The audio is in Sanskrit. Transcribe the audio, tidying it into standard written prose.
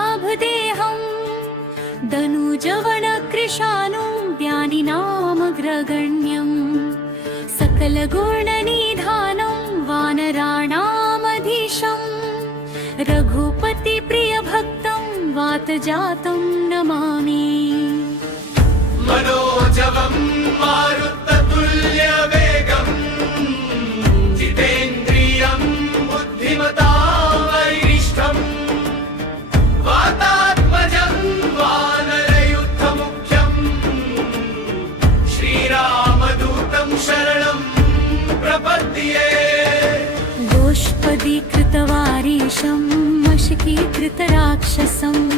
लाभदेहम् दनुजवनकृशानुं ज्ञानिनामग्रगण्यम् सकलगुणनिधानं वानराणामधीशम् रघुपतिप्रियभक्तं वातजातं नमामि। मनोजवं मारुततुल्यवेगं जितेन्द्रियं बुद्धिमतां वरिष्ठम् वातात्मजं वानरयुद्धमुख्यं श्रीरामदूतं शरणं प्रपद्ये। गोष्पदीकृतवारीशं मशकीकृतराक्षसम्